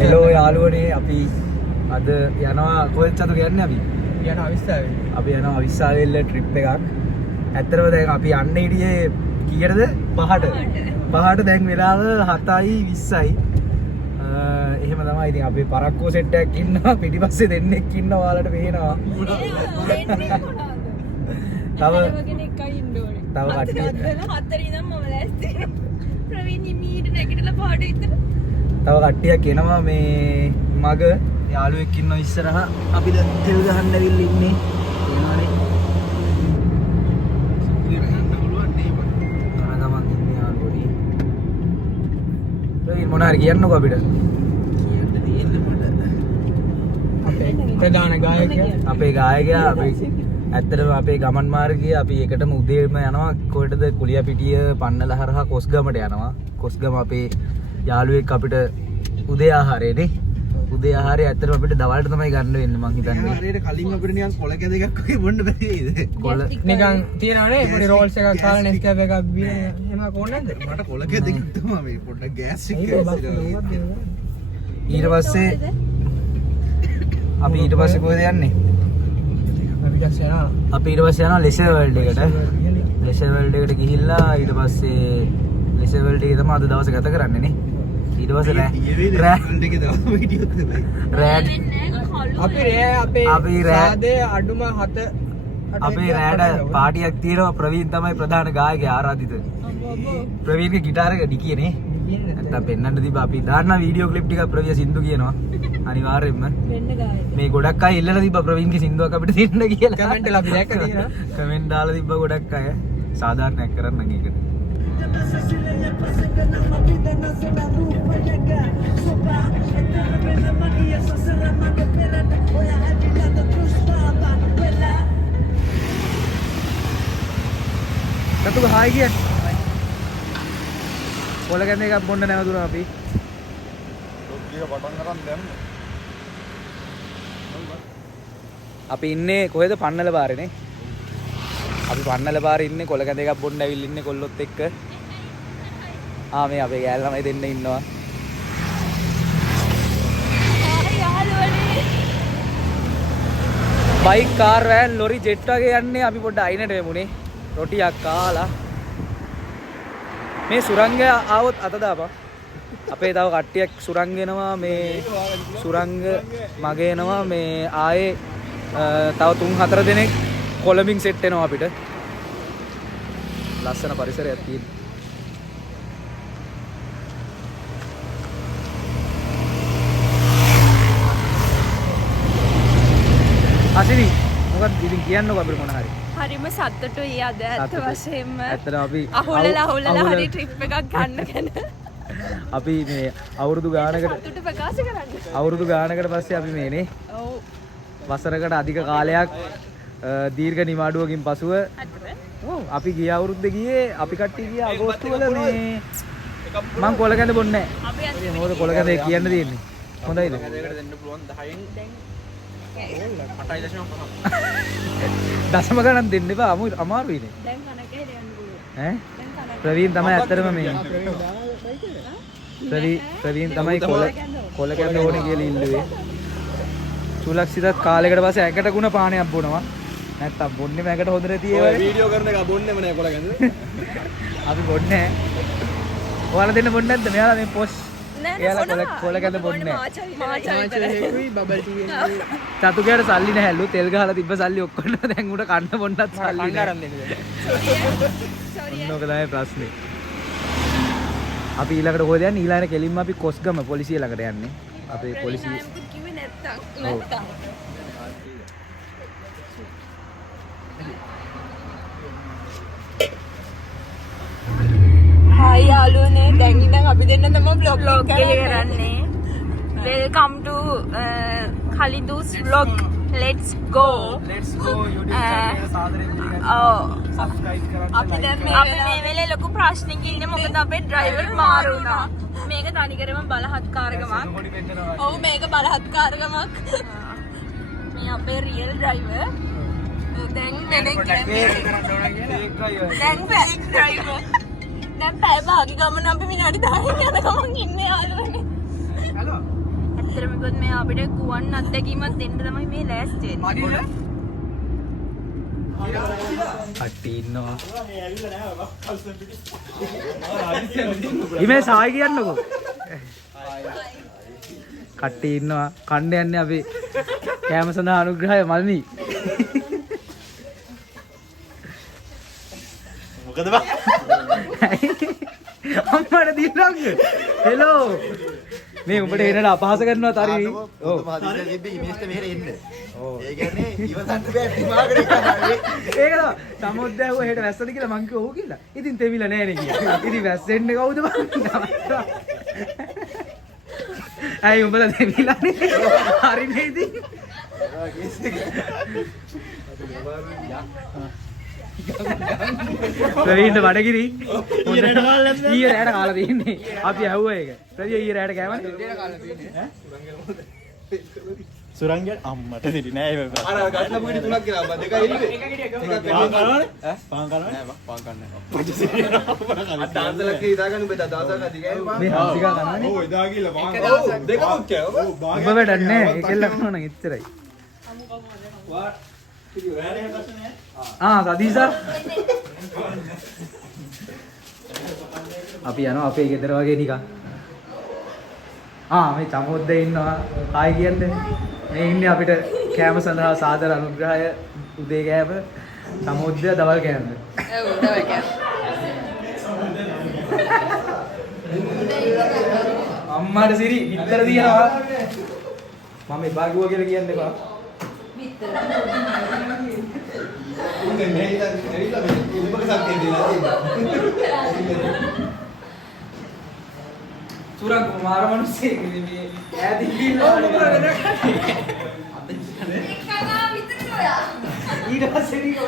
Hello යාළුවනේ අපි අද යනවා කොහෙද චතු කියන්නේ අපි යනවා අවිස්සාවේ. අපි යනවා අවිස්සාවෙල්ල ට්‍රිප් එකක්. ඇත්තටම දැන් අපි යන්න හිටියේ කීයටද? 5ට දැන් වෙලාව 7:20යි. එහෙම තමයි. ඉතින් අපි පරක්කෝ සෙට් එකක් ඉන්නවා පිටිපස්සේ දෙන්නෙක් ඉන්නවා ඔයාලට පේනවා. තව කෙනෙක්යි ඉන්න ඕනේ. තව කට්ටිය 4 ඉඳන් මම ලෑස්ති. ප්‍රවීණ මීට නැගිටලා පාඩ විතර. තව කට්ටියක් එනවා මේ මග යාළුවෙක් ඉන්නවා ඉස්සරහා. අපි දැන් තෙල් ගහන්න ඇවිල්ලා ඉන්නේ. එනවනේ. සුපිර ගන්න පුළුවන් නේ බං. අරගමන් ඉන්නේ යාළුවෝනි. ඒ මොන හරි කියන්නකෝ අපිට. කියන්න තියෙන්නේ මට. අපේ ප්‍රධාන ගායකයා අපේ ගායකයා අපි ඇත්තටම අපේ ගමන් මාර්ගයේ අපි එකටම උදේම යනවා කොහෙටද කුලියාපිටිය පන්නල හරහා කොස්ගමට යනවා. කොස්ගම අපේ යාළුවෙක් අපිට උදේ ආහාරයනේ. උදේ ආහාරය ඇත්තටම අපිට දවල්ට තමයි ගන්න වෙන්නේ මං හිතන්නේ. හරියට කලින් අපිට නිකන් කොළ කැද එකක් වගේ බොන්න බැරි වේද? කොළ නිකන් තියනවනේ පොඩි රෝල්ස් එකක් කාලා නෙස්කැප් එකක් බීන එහෙම කොහොමද නැද්ද? මට කොළ කැද එකක් තමයි මේ පොඩ්ඩක් ගෑස් එක ඊට පස්සේ අපි ඊට පස්සේ කොහෙද යන්නේ? අපි ඊට පස්සේ යනවා ලෙසර් වර්ල්ඩ් එකට. ලෙසර් වර්ල්ඩ් එකට ගිහිල්ලා ඊට පස්සේ ලෙසර් වර්ල්ඩ් එකේ තමයි අද දවස ගත කරන්නේ නේ. ඊට පස්සේ රෑ එකේ දවස් වීඩියෝ තමයි. අපි රෑ අඩුම 7 අපේ රෑට පාටියක් තියෙනවා. ප්‍රවීන් තමයි ප්‍රධාන ගායකයා ආරාධිත. ප්‍රවීන්ගේ ගිටාර එක ඩිකියනේ. නැත්තම් පෙන්නන්න තිබ්බා අපි දාන්න වීඩියෝ ක්ලිප් ටිකක් ප්‍රවිය සින්දු කියනවා. අනිවාර්යෙන්ම මේ ගොඩක් අය ඉල්ලලා තිබ්බා ප්‍රවීන්ගේ සින්දුවක් අපිට දෙන්න කියලා. කමෙන්ට් වල අපි දැක්ක තියෙනවා. කමෙන්ට් දාලා තිබ්බා ගොඩක් අය. සාධාරණයක් කරන්න ඒකට. කටුක හායි කිය. කොළ කැඳ එකක් බොන්න නැවතුණා අපි. අපි ඉන්නේ කොහෙද? පන්නල පාරේනේ. අපි පන්නල පාරේ ඉන්නේ කොළ කැඳ එකක් බොන්න ඇවිල්ලා ඉන්නේ කොල්ලොත් එක්ක. මේ අපේ ගෑල් ළමයි දෙන්න ඉන්නවා. Bike car van lorry jet වගේ යන්නේ. අපි පොඩ්ඩ අයිනට වෙමුනේ. රොටියක් කාලා මේ සුරංගය ආවොත් අත දාපන්. අපේ තව කට්ටියක් සුරංග එනවා. මේ සුරංග මගේ එනවා. මේ ආයේ තව 3-4 දෙනෙක් කොළඹින් සෙට් වෙනවා අපිට. ලස්සන පරිසරයක් තියෙනවා. අසිනි මොකක්ද ඉතින් කියන්නකෝ අපිට මොන හරි. හරිම සතුටුයි අද ඇත්ත වශයෙන්ම. ඇත්තටම අපි අහුලලා හරි ට්‍රිප් එකක් ගන්න ගැන. අපි මේ අවුරුදු ගානකට සතුට ප්‍රකාශ කරන්න. අවුරුදු ගානකට පස්සේ අපි මේනේ. ඔව්. වසරකට අධික කාලයක් දීර්ඝ නිවාඩුවකින් පසුව ඔව් අපි ගිය අවුරුද්දේ ගියේ අපි කට්ටිය ගිය අගෝස්තු වල මේ මං කොළ කැඳ බොන්නේ නැහැ. අපි මොකද කොළ කැඳ කියන්න තියෙන්නේ. හොඳයිද? දෙන්න පුළුවන් 10න් දැන් 8.5 දශම ගණන් දෙන්න එපා. අමාරුයිනේ. දැන් කනකේ දෙන්න පුළුවන්. ඈ? ප්‍රවීන් තමයි ඇත්තටම මේ ප්‍රවීන් තමයි කොළ කැඳ ඕනේ කියලා ඉල්ලුවේ. සුලක්ෂිතත් කාලයකට පස්සේ ඇකට ගුණ පානයක් බොනවා. නැත්තම් බොන්නේම ඇකට හොඳට තියෙවල. වීඩියෝ කරන එක බොන්නේම නෑ කොළ කැඳ. අපි බොන්නේ නැහැ. ඔයාලා දෙන්න බොන්නේ නැද්ද? මෙයාලා මේ පොස් එයාලා කොළ කැඳ බොන්නේ මාචායි බබල් ටී චතුකයට සල්ලි නැහැලු. තෙල් ගහලා තිබ්බ සල්ලි ඔක්කොම දැන් උඩ කන්න බොන්නත් සල්ලි නෑ. ඔන්නෝක තමයි ප්‍රශ්නේ. අපි ඊළඟට කොහෙද යන්නේ? ඊළඟට කෙලින්ම අපි කොස්ගම පොලිසිය ළඟට යන්නේ. අපේ පොලිසිය කිව්වේ නැත්තම්. හායි යාළුවනේ, දැන් ඉඳන් අපි දෙන්න තමයි vlog එක කරන්නේ. Welcome to Khalidus vlog. Let's go. YouTube channel සාදරයෙන් subscribe කරන්න. අපි මේ වෙලේ ලොකු ප්‍රශ්නකින් ඉන්නේ. මොකද අපේ ඩ්‍රයිවර් මාරු වුණා. මේක තනිකරම බලහත්කාරකමක්. ඔව් මේක බලහත්කාරකමක්. මේ අපේ රියල් ඩ්‍රයිවර්. දැන් වෙලෙන් දැන් ෆේක් ඩ්‍රයිවර්. දැන් පැය භාගි ගමන අපි විනාඩි 10ක් යන ගමන් ඉන්නේ යාළුවනේ. ඇත්තටම කිව්වොත් මේ අපිට ගුවන් අත්දැකීමක් දෙන්න තමයි මේ ලෑස්ති වෙන්නේ. කට්ටි ඉන්නවා. ඉමේ සායි කියන්නකෝ. කට්ටි ඉන්නවා. කණ්ඩ යන්නේ අපි කෑම සඳහා අනුග්‍රහය මල්මි. මොකද බා? අම්මට දීලංග. හෙලෝ. මේ උඹට එනට අපහාස කරනවා තරි. ඔව්. මහදිසිය තිබ්බේ ඉමේජ්ට මෙහෙර එන්න. ඔව්. ඒ කියන්නේ ඉවසන්න බෑ දිමාගට එකයි. ඒක තමයි. සමුද්ද ඇහුව හෙට වැස්සද කියලා මං කිව්වා ඔව් කියලා. ඉතින් තෙමිලා නෑනේ කියලා. ඉතින් වැස්සෙන්නේ කවුද බං? ඇයි උඹලා තෙමිලානේ? හරිනේ ඉතින්. ප්‍රවීන්ට බඩගිරි ඊයේ රැට කාලා තියෙන්නේ. අපි ඇහුවා ඒක. ප්‍රවී ඊයේ රැට කෑවනේ. සුරංගල් අම්මට දෙරි නෑ ඒ අර ගන්න පුඩි තුනක් කියලා බා දෙකයි ඉන්නේ. පාන් කරනවනේ? පාන් කරනවනේ? නෑ බා පාන් කන්නේ නෑ. අද දාන්සලක් හිතාගන්න බෑ දවසක් අධි ගෑනේ. මේ හංසිකා කන්නනේ. ඔව් එදා ගිහලා පාන් කරා. ඔව් දෙකක් කියලා. ඔව් උඹ වැඩන්නේ ඒකෙල්ල කරනවා නම් එච්චරයි. සදීසා අපි යනවා අපේ ගෙදර වගේ නිකන්. මේ චමොද්ද ඉන්නවා. ආයි කියන්නේ මේ ඉන්නේ අපිට කෑම සඳහා සාදර අනුග්‍රහය උදේ කෑම චමොද්ද දවල් කෑම. ඔව් දවල් කෑම. අම්මාට සිරි විතර දිනවා. මම එපා කිව්වා කියලා කියන්න එපා. උන්නේ ඇවිල්ලා මේ උඹක සක්කේ දීලා තියෙනවා. සුරංග කුමාර මිනිස්සේ මේ ඈත ඉන්නවා ඊට පස්සේ ඊට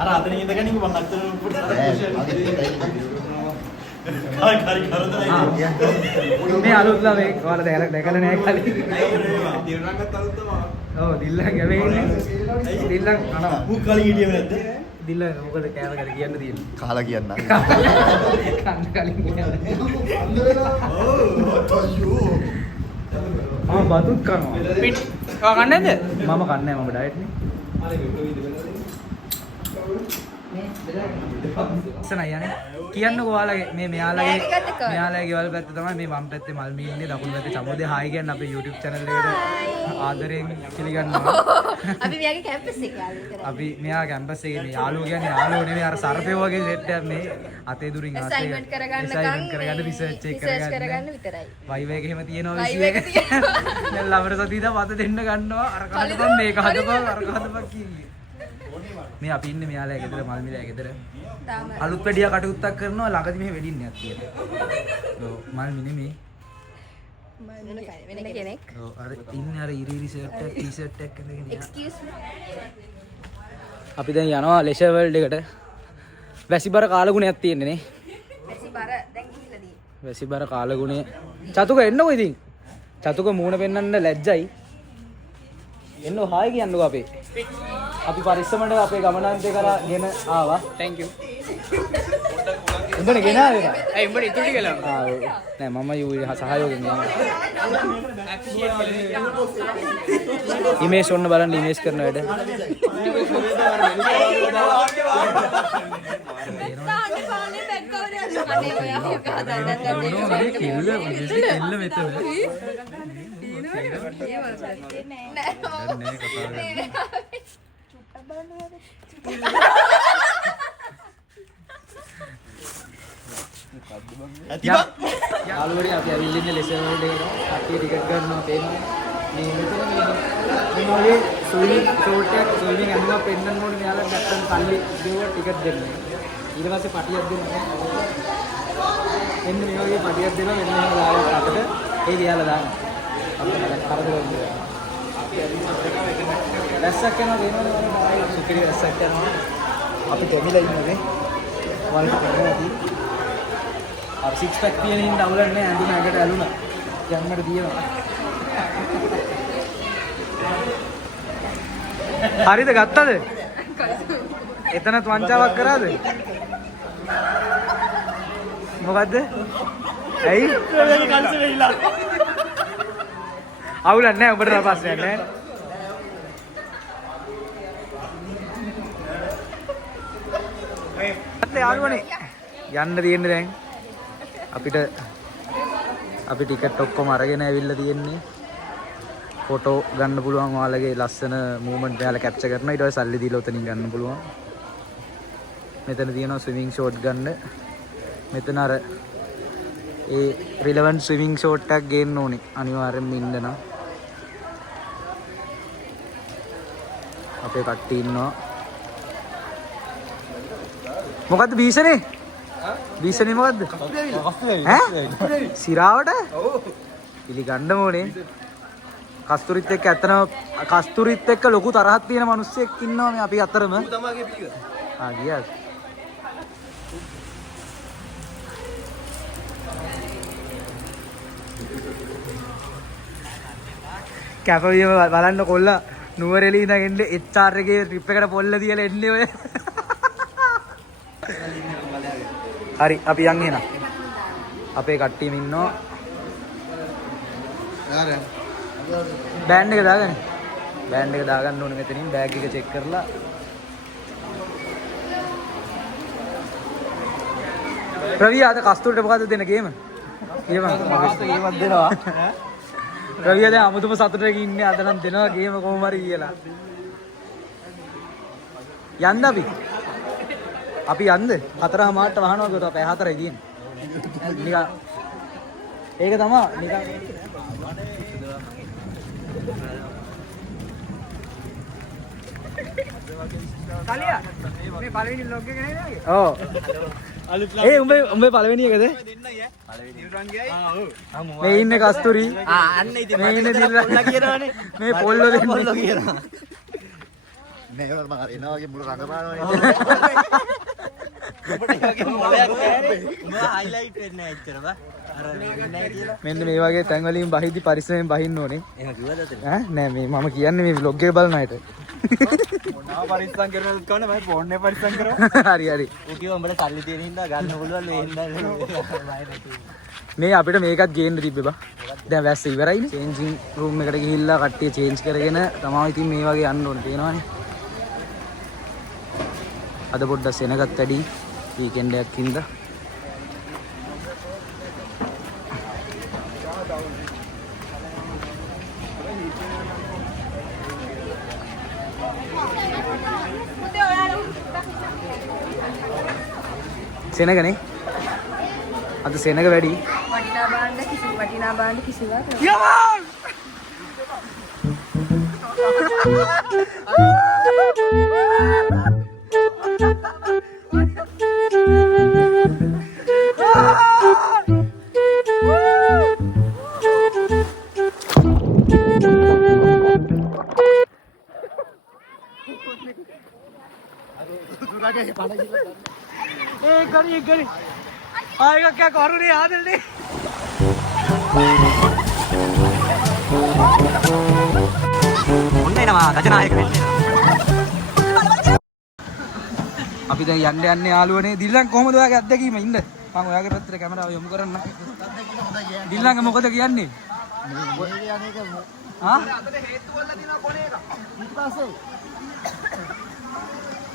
අර අතන ඉඳගෙන මම අතන පුඩ මේ අලුත්ලා මේ ඔයාලා දැකලා නැහැ කලින්. දිරණගත් අලුත් තමයි. ඔව් දිල්ලන් ගැවේ ඉන්නේ. දිල්ලන් කනවා. මු කලින් හිටියව නැද්ද? දිල්ල මොකද කෑම කියලා කියන්න තියෙන්නේ. කාලා කියන්න. කන්න කලින් කියන්නේ. ඔව් අයියෝ. බතුත් කනවා. පිට කන්නේද? මම කන්නේ නැහැ මම ඩයට් නේ. සනයි යන්නේ කියන්නකෝ ඔයාලගේ මේ මෙයාලගේ ගෙවල් පැත්ත තමයි මේ වම් පැත්තේ මල්මී ඉන්නේ දකුණු පැත්තේ චමෝදේ හායි කියන්නේ අපේ YouTube channel එකට ආදරයෙන් පිළිගන්නවා. අපි මෙයාගේ කැම්පස් එකේ යාළුවෝ විතරයි. අපි මෙයා කැම්පස් එකේ මේ යාළුවෝ කියන්නේ යාළුවෝ නෙමෙයි අර සර්පේ වගේ සෙට් එකක් මේ අතේ දුරින් assignment කරගන්න රිසර්ච් එක කරගන්න විතරයි. වයිව එක එහෙම තියෙනවා වයිව එක තියෙනවා. දැන් ළමර සතීදා වත දෙන්න ගන්නවා අර කහදපන් මේක හදපන් අර කහදපන් කිව්වේ. මේ අපි ඉන්නේ මෙයාලා ගෙදර මල්මිලා ගෙදර. අලුත් වැඩියා කටයුත්තක් කරනවා ළඟදි මෙහෙ වෙඩින් එකක් තියෙනවා. ඔව් මල්මි නෙමෙයි. වෙන කෙනෙක්. ඔව් අර ඉන්නේ අර ඉරි ෂර්ට් එක ටී-ෂර්ට් එකක් ඇඳගෙන. excuse me. අපි දැන් යනවා ලෙෂර් වර්ල්ඩ් එකට. වැසිබර කාලගුණයක් තියෙන්නේ නේ. වැසිබර දැන් ගිහිල්ලා දී. වැසිබර කාලගුණය. චතුක එන්නකෝ ඉතින්. චතුක මූණ පෙන්වන්න ලැජ්ජයි. එන්න හායි කියන්නකෝ අපේ. අපි පරිස්සමට අපේ ගමනාන්තය කරා ගෙන ආවා. thank you. උඹනේ ගෙන ආවේ නේද? ඒ උඹට ඉතුරු ටික ලව්. නෑ මම යූ සහයෝගයෙන් යනවා. ඉමේජ් ඔන්න බලන්න ඉමේජ් කරන වැඩ. තාන්නේ බැක් කවර් එක අනේ ඔයා ඔක හදන්න කෙල්ල මෙතන. යාළුවනේ අපි ඇවිල්ලා ඉන්නේ ලෙසන් වලට කට්ටිය ටිකට් ගන්නවා තේනවා. මේ මෙතන මේ මොලේ ස්විමින් ෂෝට් එකක් ස්විමින් ඇඳුමක් පෙන්නන්න ඕනේ මෙයාලා නැත්තම් කල්ලි දෙවුවා ටිකට් දෙන්න. ඊට පස්සේ පටියක් දෙනවා. එන්න මේ වගේ පටියක් දෙනවා මෙන්න මෙහෙම දාලා අපිට ඒක යාලා දානවා. අපිට කරදර වෙන්නේ. රැස්සක් යනවා දෙනවා සුපිරි රැස්සක් යනවා. අපි දෙමිලා ඉන්නේ. වලට කරනවා. අර සික්ස් පැක් තියෙන හින්දා අවුලන්නේ ඇඳුම ඇඟට ඇලුනා. යන්නට දියනවා. හරිද ගත්තද? එතනත් වංචාවක් කරාද? මොකද්ද? ඇයි? අවුලක් නැහැ ඔබට ප්‍රශ්නයක් නැහැ. යාළුවනේ යන්න තියෙන්නේ දැන් අපිට අපි ටිකට් ඔක්කොම අරගෙන ඇවිල්ලා තියෙන්නේ ෆොටෝ ගන්න පුළුවන් ඔයාලගේ ලස්සන මූවමන්ට් ඔයාලා කැප්චර් කරනවා ඊට පස්සේ සල්ලි දීලා උතනින් ගන්න පුළුවන් මෙතන තියෙනවා ස්විමින් ෂෝට් ගන්න මෙතන අර ඒ රිලෙවන්ට් ස්විමින් ෂෝට් එකක් ගේන්න ඕනේ අනිවාර්යෙන්ම ඉන්න නම් අපේ කට්ටිය ඉන්නවා මොකද්ද භීෂණේ? භීෂණේ මොකද්ද? ඈ? සිරාවට? ඔව්. පිළිගන්න ඕනේ. කස්තුරිත් එක්ක ඇත්තම කස්තුරිත් එක්ක ලොකු තරහක් තියෙන මිනිස්සෙක් ඉන්නවා මේ අපි අතරම. ඌ තමයිගේ පිළිග. ගියාද? කැපවීම බලන්න කොල්ලා නුවරඑළිය ඉඳන් එන්නේ HR එකේ ට්‍රිප් එකට පොල්ල තියලා එන්නේ ඔය. හරි අපි යන් එනවා. අපේ කට්ටියම ඉන්නවා. බෑන්ඩ් එක දාගන්න. බෑන්ඩ් එක දාගන්න ඕනේ මෙතනින් බෑග් එක චෙක් කරලා. රවි ආද කස්තුරිට මොකද්ද දෙන ගේම? ගේම ගේමක් දෙනවා. රවි ආද අමුතුම සතුටකින් ඉන්නේ අද නම් දෙනවා ගේම කොහොම හරි කියලා. යන්න අපි යන්ද 4:00ට වහනවා කියලා පැය 4යි තියෙන්නේ. නිකන් ඒක තමයි නිකන් කලියා මේ පළවෙනි vlog එක නේද? ඔව්. ඒ උඹේ පළවෙනි එකද? මේ ඉන්නේ කස්තුරි. අන්න ඉතින් මේ ඉන්නේ දිල්ලා කියනවනේ. මේ පොල්ලෝ දෙන්නේ කියනවා. නෑ මම එනවා වගේ මුල රඟපානවා මෙන්න මේ වගේ තැන් වලින් බහිද්දි පරිස්සමෙන් බහින්න ඕනේ. එහෙම කිව්වද අතට? නෑ මේ මම කියන්නේ මේ vlog එක බලන අයට. මොනවා පරිස්සම් කරනවද කවන්න මම ෆෝන් එක පරිස්සම් කරා. හරි හරි. ඌ කිව්වා උඹට සල්ලි තියෙන හින්දා ගන්න පුළුවන් ඒ හින්දා මේ අපිට මේකත් ගේන්න තිබ්බේ බා. දැන් වැස්ස ඉවරයිනේ. චේන්ජින් රූම් එකට ගිහිල්ලා කට්ටිය චේන්ජ් කරගෙන තමයි ඉතින් මේ වගේ යන්න ඕනේ තේනවනේ. අද පොඩ්ඩක් සෙනගත් වැඩි වීකෙන්ඩ් එකක් හින්දා. සෙනගනේ අද සෙනග වැඩි. වටිනා බාණ්ඩ කිසිවක් एक गड़ी आएगा क्या करू नहीं याद नहीं අපි දැන් යන්න යාළුවනේ දිල්ලන් කොහමද ඔයාගේ අත්දැකීම ඉන්න මම ඔයාගේ පැත්තට කැමරාව යොමු කරන්න දිල්ලන්ගේ මොකද කියන්නේ හා හේතු වල දින කොනේ එක ඊට පස්සේ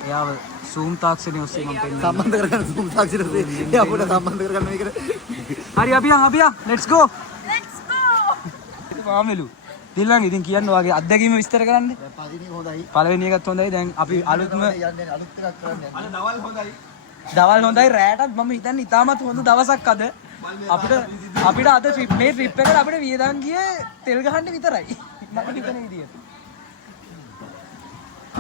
එයාව zoom තාක්ෂණය ඔස්සේ මම පෙන්නනවා සම්බන්ධ කරගන්න zoom තාක්ෂණය ඔස්සේ අපිට සම්බන්ධ කරගන්න මේකට හරි අපි යන් let's go මාමෙලු දිල්ලන් ඉතින් කියන්න ඔයාගේ අත්දැකීම විස්තර කරන්න පළවෙනි එකත් හොඳයි දැන් අපි අලුත්ම යන්නේ අලුත් එකක් කරන්න යන්නේ අද දවල් හොඳයි දවල් හොඳයි රැයටත් මම හිතන්නේ ඉතාමත් හොඳ දවසක් අද අපිට අද මේ ට්‍රිප් එකට අපිට වියදම් ගියේ තෙල් ගහන්න විතරයි මම හිතන විදියට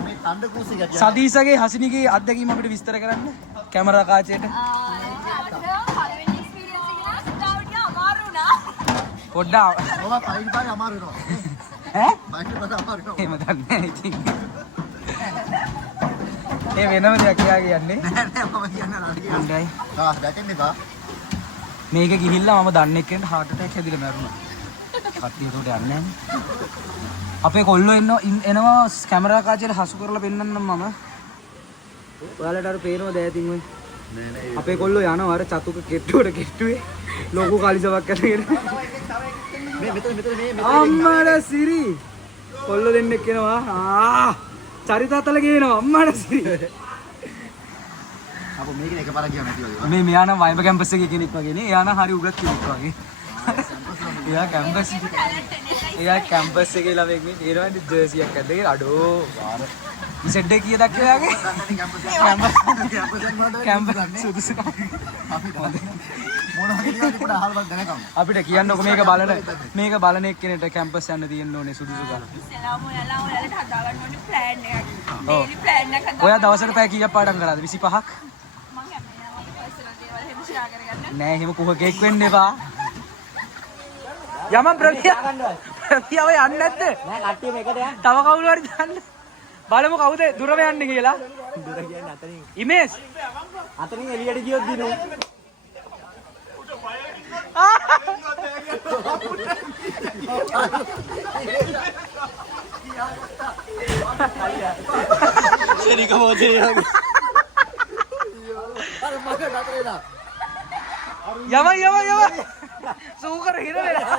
මේ තණ්ඩ කුසි ගැටිය සදීසගේ හසිනිගේ අත්දැකීම අපිට විස්තර කරන්න කැමරා කාචයට පොඩ්ඩක් ඔබ පයින් පාරේ අමාරු වෙනවා ඈ පයින් පාරේ අමාරු වෙනවා එහෙම දන්නේ ඉතින් ඒ වෙනම දෙයක් කියා කියන්නේ නෑ නෑ මම කියන්නේ නෑ කියන්නේ දැකෙන්නේ බා මේක ගිහිල්ලා මම දන්නේ කෙනෙක් heart attack හැදිලා මැරුණා කට්ටිය උඩට යන්නේ නැහැ අපේ කොල්ලෝ එනවා කැමරා කාචයට හසු කරලා පෙන්නන්නම් මම ඔයාලට අර පේනවද ඈතින් ඔය? අපේ කොල්ලෝ යනවා අර චතුක කෙට්ටුවට කෙට්ටුවේ ලොකු කලිසමක් අරගෙන. අම්මඩ සිරි කොල්ලෝ දෙන්නෙක් එනවා. චරිතතල ගේනවා අම්මඩ සිරි. අපෝ මේකේ එකපාරක් ගියා නැති වගේ. මේ මෙයා නම් වයිබ කැම්පස් එකේ කෙනෙක් වගේ නේ. එයා නම් හරි උගත් කෙනෙක් වගේ. එයා කැම්පස් එකේ ළමෙක් නේ. ඒනවනේ ජර්සියක් ඇද්දගෙන අඩෝ වාර. සෙඩ් එක කීයද ඔයාගේ? කැම්පස් සුදුසු. අපිට කියන්නකො මේක බලන එක්කෙනෙක්ට කැම්පස් යන්න තියෙන්න ඕනේ සුදුසුකම්. ඉස්සෙල්ලාම ඔයාලට හදාගන්න ඕනේ ප්ලෑන් එකක්. ඩේලි ප්ලෑන් එකක් හදාගන්න. ඔයා දවසට පැය කීයක් පාඩම් කරාද? 25ක්? මම කැමතියි පර්සනල් දේවල් එහෙම ෂෙයා කරගන්න. නෑ එහෙම කුහකෙක් වෙන්න එපා. යමන් ප්‍රවියා ඔය යන්නේ නැද්ද? නෑ කට්ටිය මේකට යන්න. තව කවුරු හරි දාන්න. බලමු කවුද දුරම යන්නේ කියලා. දුර කියන්නේ අතනින්. ඉමේස්. අතනින් එළියට ගියොත් දිනු. Jadi kamu aja yang. යම සූකර හිර වෙලා.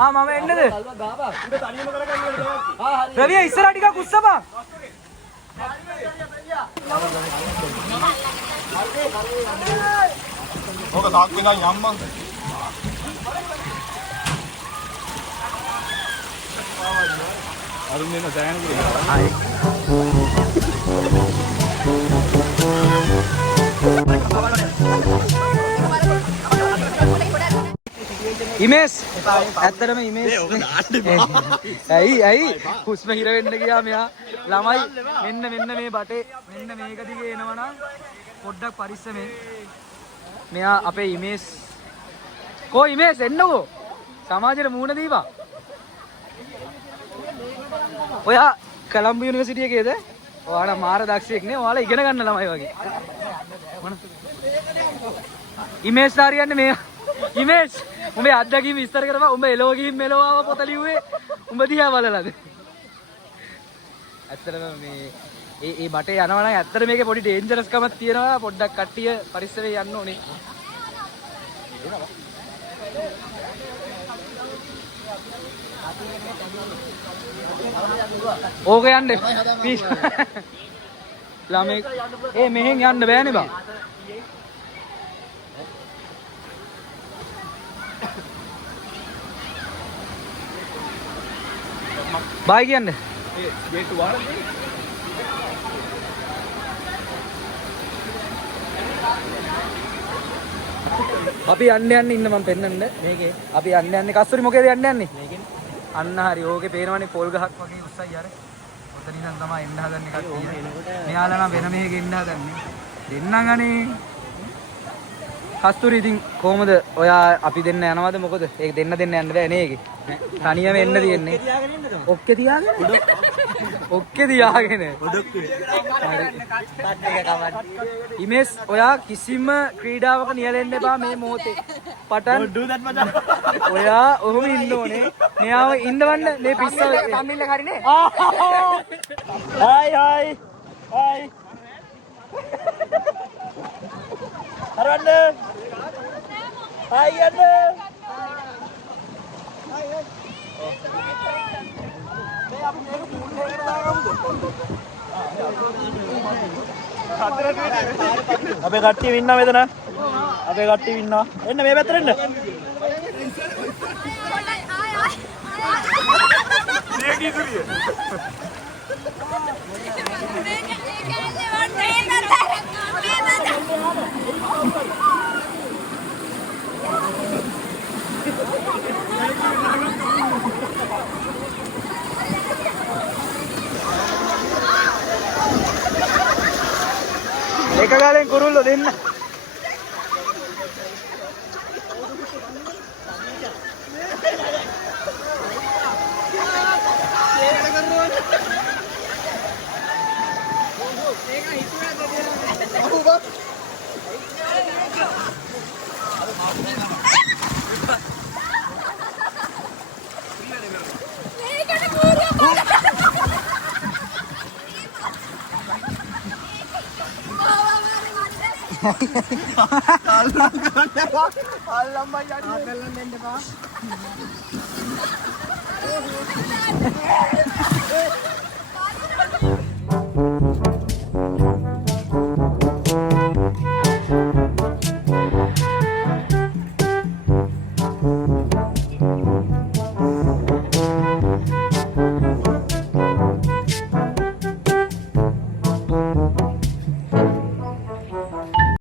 මම එන්නද? රවියා ඉස්සරහ ටිකක් උස්සපන්. Oke, tak kena nyambang. Aduh, ini saya nih. ඉමේස් ඇත්තටම ඉමේස් ඇයි හුස්ම හිර වෙන්න ගියා මෙයා ළමයි මෙන්න මේ බටේ මෙන්න මේක දිගේ එනවනම් පොඩ්ඩක් පරිස්සමෙන් මෙයා අපේ ඉමේස් කෝ ඉමේස් එන්නකෝ සමාජයට මූණ දීපන් ඔයා කොළඹ යුනිවර්සිටි එකේද ඔයාලා මාර දක්ෂයෙක් නේ ඔයාලා ඉගෙන ගන්න ළමයි වගේ මොන ඉමේස් හරියන්නේ මේ ඉමේස් උඹේ අත්දැකීම් විස්තර කරපන් උඹ එලෝ ගිහින් මෙලෝ ආව පොත ලිව්වේ උඹ දිහා බලලාද ඇත්තටම මේ ඒ බටේ යනවා නම් ඇත්තට මේකේ පොඩි ඩේන්ජරස් කමක් තියෙනවා පොඩ්ඩක් කට්ටිය පරිස්සමෙන් යන්න ඕනේ ඕක යන්න ළමයි මෙහෙන් යන්න බෑනේ බං බයි කියන්නේ Gate war. අපි යන්න ඉන්න මම පෙන්නන්න මේකේ අපි යන්නේ කස්තුරි මොකේද යන්නේ අන්න හරි ඕකේ පේනවනේ පොල් ගහක් වගේ උස්සයි අර ඔතන ඉඳන් තමයි එන්න හදන්නේ කට්ටිය මෙයාලා නම් වෙන මේක එන්න හදන්නේ දෙන්නම් අනේ කස්තුරි ඉතින් කොහමද ඔයා අපි දෙන්න යනවද මොකද ඒක දෙන්න යන්න බෑ නේ ඒකේ තනියම එන්න තියෙන්නේ ඔක්කේ තියාගෙන ඉමේස් ඔයා කිසිම ක්‍රීඩාවක නියැලෙන්න එපා මේ මොහොතේ පටන් ඔයා ඔහොම ඉන්න ඕනේ මෙයාව ඉන්නවන්න මේ පිස්සව තම්මිල්ල හරිනේ හයි හරවන්න හයි යන්න අපේ කට්ටිය ඉන්නවා මෙතන අපේ කට්ටිය ඉන්නවා එන්න මේ පැත්තට එන්න එක ගාලෙන් කුරුල්ලෝ දෙන්න අල්ලම් බයි